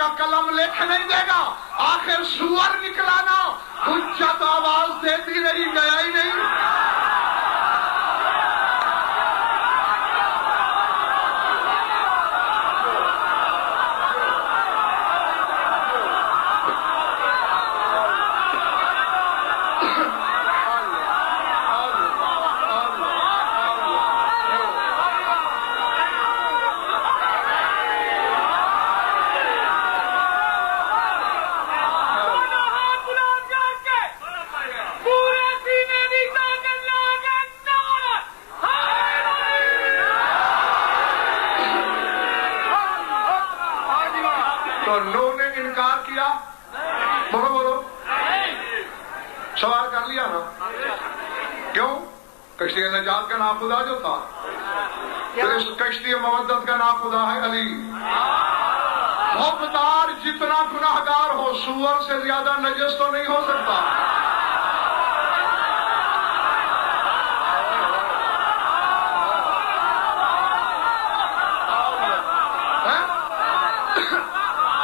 کا قلم لکھ نہیں دے گا. آخر سور نکلانا حجت آواز دیتی رہی, گیا ہی نہیں. تو نوح نے انکار کیا. بولو بولو, سوال کر لیا نا. کیوں؟ کشتی نجات کا نام خدا جو تھا, تو اس کشتی مودت کا نام خدا ہے علی. حبدار جتنا گناہگار ہو, سور سے زیادہ نجس تو نہیں ہو سکتا.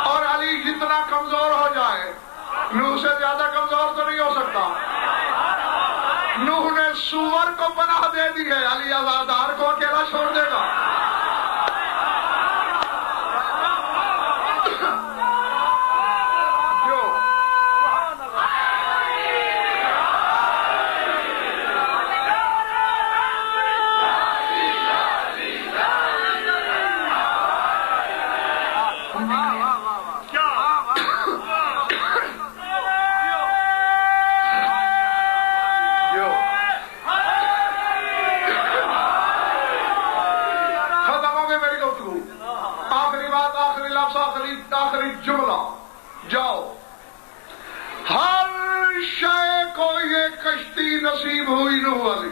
اور علی جتنا کمزور ہو جائے, نوح سے زیادہ کمزور تو نہیں ہو سکتا. نوح نے سور کو پناہ دے دی ہے, علی آزادار کو اکیلا چھوڑ دے گا. آخری جملہ, جاؤ. ہر شے کو یہ کشتی نصیب ہوئی نوح علی,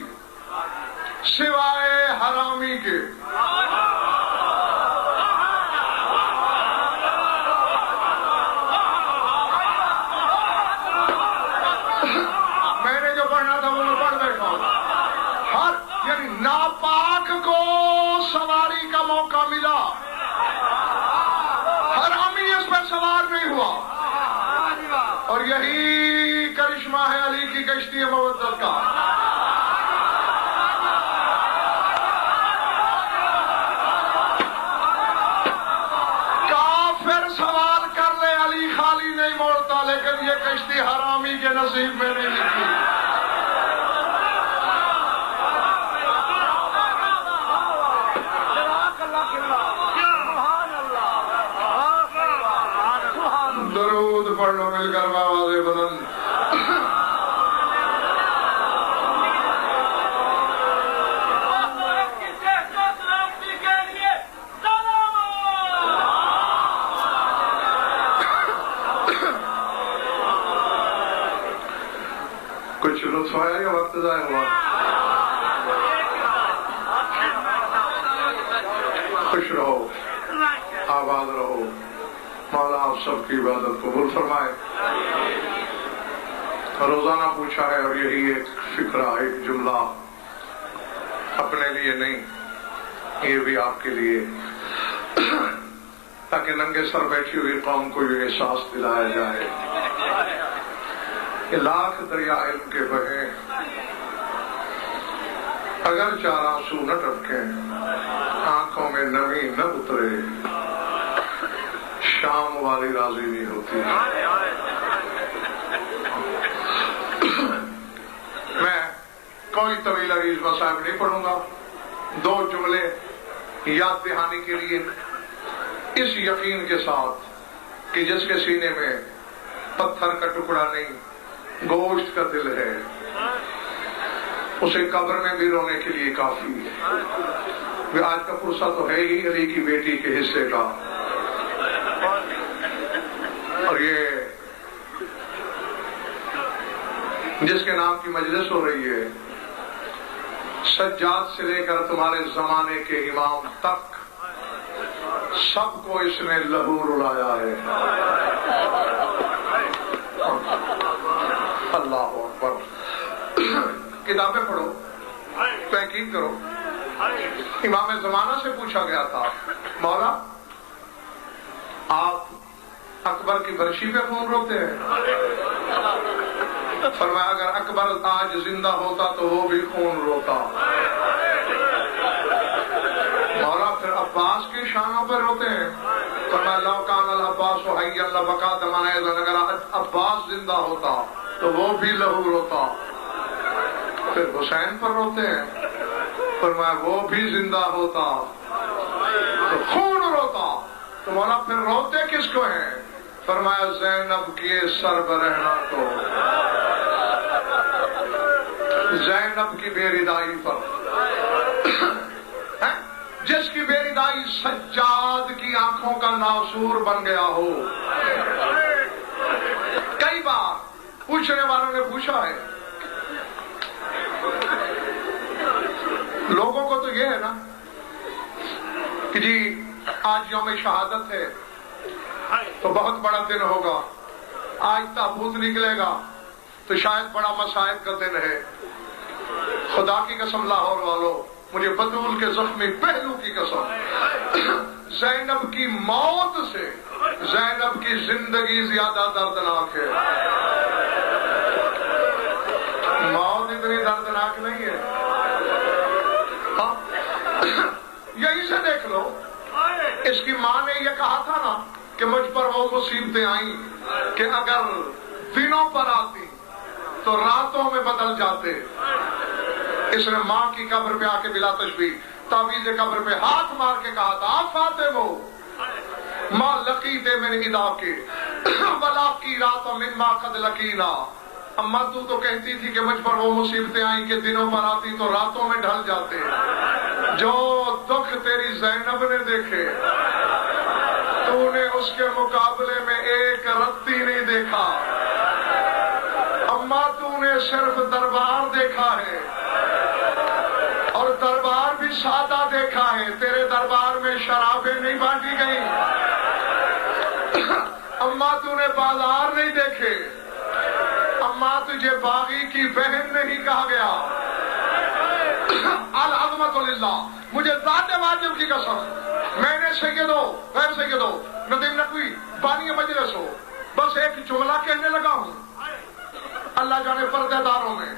سوائے حرامی کے. میں نے جو پڑھنا تھا وہ میں پڑھ بیٹھا ہوں. ہر یعنی ناپاک کو سواری کا موقع ملا, حرامی اس پر سوار نہیں ہوا. اور یہی کرشمہ ہے علی کی کشتی مودت کا. کافر سوال کر لے, علی خالی نہیں موڑتا, لیکن یہ کشتی حرامی کے نصیب میں نہیں لکھی. درود پڑھ لو مل کر آواز بلند. کچھ لطف آیا یا وقت ضائع ہوا؟ خوش رہو, آباد رہو. مولا آپ سب کی عبادت قبول فرمائے. روزانہ پوچھا ہے, اور یہی ایک فکرہ, ایک جملہ اپنے لیے نہیں, یہ بھی آپ کے لیے, تاکہ ننگے سر بیٹھی ہوئی قوم کو یہ احساس دلایا جائے کہ لاکھ دریا علم کے بہیں, اگر چار آنسو نہ ٹپکیں, آنکھوں میں نمی نہ اترے, شام والی راضی نہیں ہوتی. میں کوئی طویل عریض مصائب نہیں پڑھوں گا. 2 جملے یاد دہانی کے لیے, اس یقین کے ساتھ کہ جس کے سینے میں پتھر کا ٹکڑا نہیں, گوشت کا دل ہے, اسے قبر میں بھی رونے کے لیے کافی ہے. آج کا پرسہ تو ہے ہی علی کی بیٹی کے حصے کا, اور یہ جس کے نام کی مجلس ہو رہی ہے, سجاد سے لے کر تمہارے زمانے کے امام تک سب کو اس نے لہو رلایا ہے. اللہ اکبر. کتابیں پڑھو, تحقیق کرو. امام زمانہ سے پوچھا گیا تھا, مولا آپ اکبر کی برسی پہ خون روتے ہیں؟ فرمایا اگر اکبر آج زندہ ہوتا تو وہ بھی خون روتا۔ مولا پھر عباس کی شانوں پہ روتے ہیں؟ فرمایا لو کان العباس حیا لبکا دمن ایضا، اگر عباس زندہ ہوتا تو وہ بھی لہو روتا۔ پھر حسین پر روتے ہیں؟ فرمایا وہ بھی زندہ ہوتا تو خون روتا۔ تو مولا پھر روتے کس کو ہیں؟ فرمایا زینب کی سر برہنہ کو، زینب کی بے ردائی پر، جس کی بے ردائی سجاد کی آنکھوں کا ناسور بن گیا ہو۔ کئی بار پوچھنے والوں نے پوچھا ہے، لوگوں کو تو یہ ہے نا کہ جی آج یوم شہادت ہے تو بہت بڑا دن ہوگا، آج تابوت نکلے گا تو شاید بڑا مسائب کا دن ہے۔ خدا کی قسم لاہور والوں، مجھے بطول کے زخمی پہلو کی قسم، زینب کی موت سے زینب کی زندگی زیادہ دردناک ہے۔ موت اتنی دردناک نہیں ہے۔ یہی سے دیکھ لو، اس کی ماں نے یہ کہا تھا نا کہ مجھ پر وہ مصیبتیں آئیں کہ اگر دنوں پر آتی تو راتوں میں بدل جاتے۔ اس نے ماں کی قبر پہ آ کے بلا تشبیہ تعویذ قبر پہ ہاتھ مار کے کہا تھا فاتح وہ ماں لقیتے من ادا کے ولا کی رات من ما قد لقینا۔ اماں تو کہتی تھی کہ مجھ پر وہ مصیبتیں آئیں کہ دنوں پر آتی تو راتوں میں ڈھل جاتے۔ جو دکھ تیری زینب نے دیکھے تو نے اس کے مقابلے میں ایک رتی نہیں دیکھا۔ اماں تو نے صرف دربار دیکھا ہے اور دربار بھی سادہ دیکھا ہے، تیرے دربار میں شرابیں نہیں بانٹی گئیں۔ اماں تو نے بازار نہیں دیکھے، اماں تجھے باغی کی بہن نہیں کہا گیا۔ العظمت للہ، مجھے ذات واجب کی قسم، میں نے سیدو غیر سیدو ندیم نقوی بانی مجلس ہو بس ایک جملہ کہنے لگا ہوں، اللہ جانے پردے داروں میں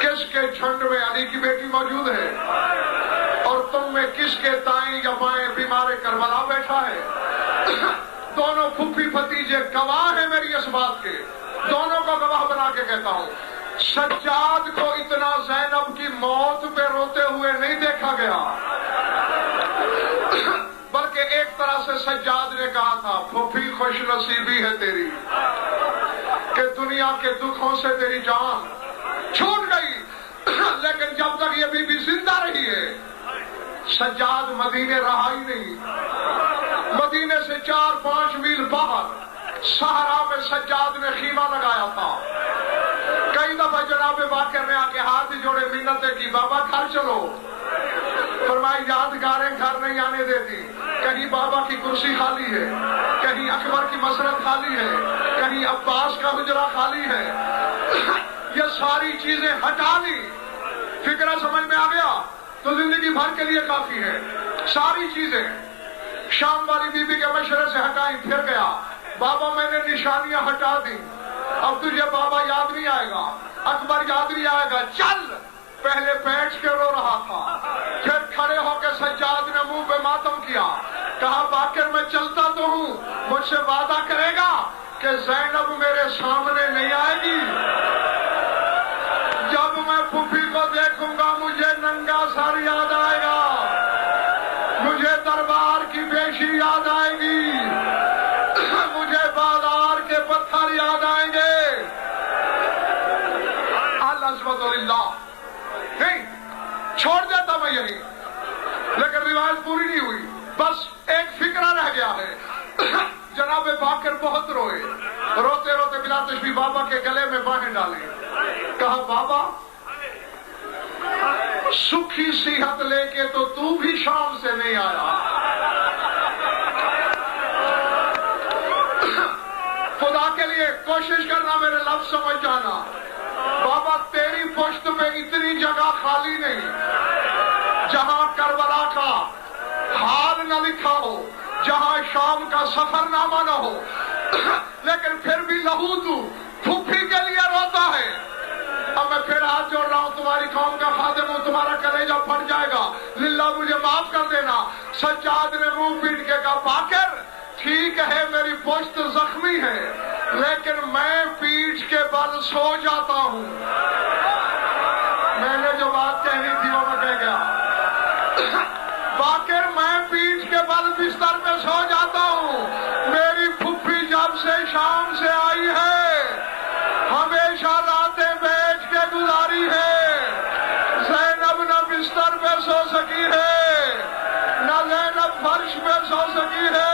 کس کے جھنڈ میں علی کی بیٹی موجود ہے اور تم میں کس کے دائیں یا بائیں بیمار کربلا بیٹھا ہے۔ دونوں پھوپھی بھتیجے گواہ ہیں میری اس بات کے، دونوں کو گواہ بنا کے کہتا ہوں، سجاد کو اتنا زینب کی موت پہ روتے ہوئے نہیں دیکھا گیا، بلکہ ایک طرح سے سجاد نے کہا تھا پھوپھی خوش نصیبی ہے تیری کہ دنیا کے دکھوں سے تیری جان چھوٹ گئی، لیکن جب تک یہ بی بی زندہ رہی ہے سجاد مدینے رہا ہی نہیں۔ مدینے سے 4-5 میل باہر صحرا میں سجاد نے خیمہ لگایا تھا۔ کئی دفعہ جناب باقر نے آ کے ہاتھ جوڑے منتیں کی، بابا گھر چلو، فرمائی یادگاریں گھر نہیں آنے دیتی، کہیں بابا کی کرسی خالی ہے، کہیں اکبر کی مسرت خالی ہے، کہیں عباس کا حجرہ خالی ہے۔ یہ ساری چیزیں ہٹا لی، فکرہ سمجھ میں آ گیا تو زندگی بھر کے لیے کافی ہے۔ ساری چیزیں شام والی بی بی کے مشورے سے ہٹائی، پھر گیا بابا میں نے نشانیاں ہٹا دی، اب تجھے بابا یاد نہیں آئے گا، اکبر یاد نہیں آئے گا، چل۔ پہلے بیٹھ کے رو رہا تھا، پھر کھڑے ہو کے سجاد نے منہ پہ ماتم کیا، کہا باقر میں چلتا تو ہوں، مجھ سے وعدہ کرے گا کہ زینب میرے سامنے نہیں آئے گی، جب میں پھوپھی کو دیکھوں گا مجھے ننگا سر یاد آئے گا، مجھے دربار کی بیشی یاد آئے گی، مجھے بازار کے پتھر یاد آئیں گے۔ اللہ نہیں چھوڑ دیتا میں یہی، لیکن روایت پوری نہیں ہوئی، بس ایک فکرہ رہ گیا ہے۔ جناب باقر بہت روئے، روتے روتے بلا تشبیہ بابا کے گلے میں باہیں ڈالی، کہا بابا سکھی صحت لے کے تو بھی شام سے نہیں آیا، خدا کے لیے کوشش کرنا میرے لفظ سمجھ جانا، بابا تیری پشت پہ اتنی جگہ خالی نہیں جہاں کربلا کا حال نہ لکھا ہو، جہاں شام کا سفر نامہ نہ ہو لیکن پھر بھی لہو تو پھوپھی کے لیے روتا ہے. اب میں پھر ہاتھ جوڑ رہا ہوں، تمہاری قوم کا خادم ہوں، تمہارا کلیجہ پھٹ جائے گا، للہ مجھے معاف کر دینا. سجاد نے منہ پیٹ کے کہا باقر ٹھیک ہے میری پشت زخمی ہے لیکن میں پیٹھ کے بل سو جاتا ہوں. میں نے جو بات کہنی تھی وہ میں کہہ گیا. باقر میں پیٹھ کے بل بستر پہ سو جاتا ہوں. میری پھپھی جب سے شام سے آئی ہے ہمیشہ راتیں بیٹھ کے گزاری ہے. زینب نہ بستر پہ سو سکی ہے نہ زینب فرش پہ سو سکی ہے.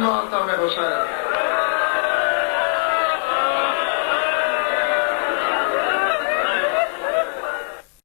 ماتم حسین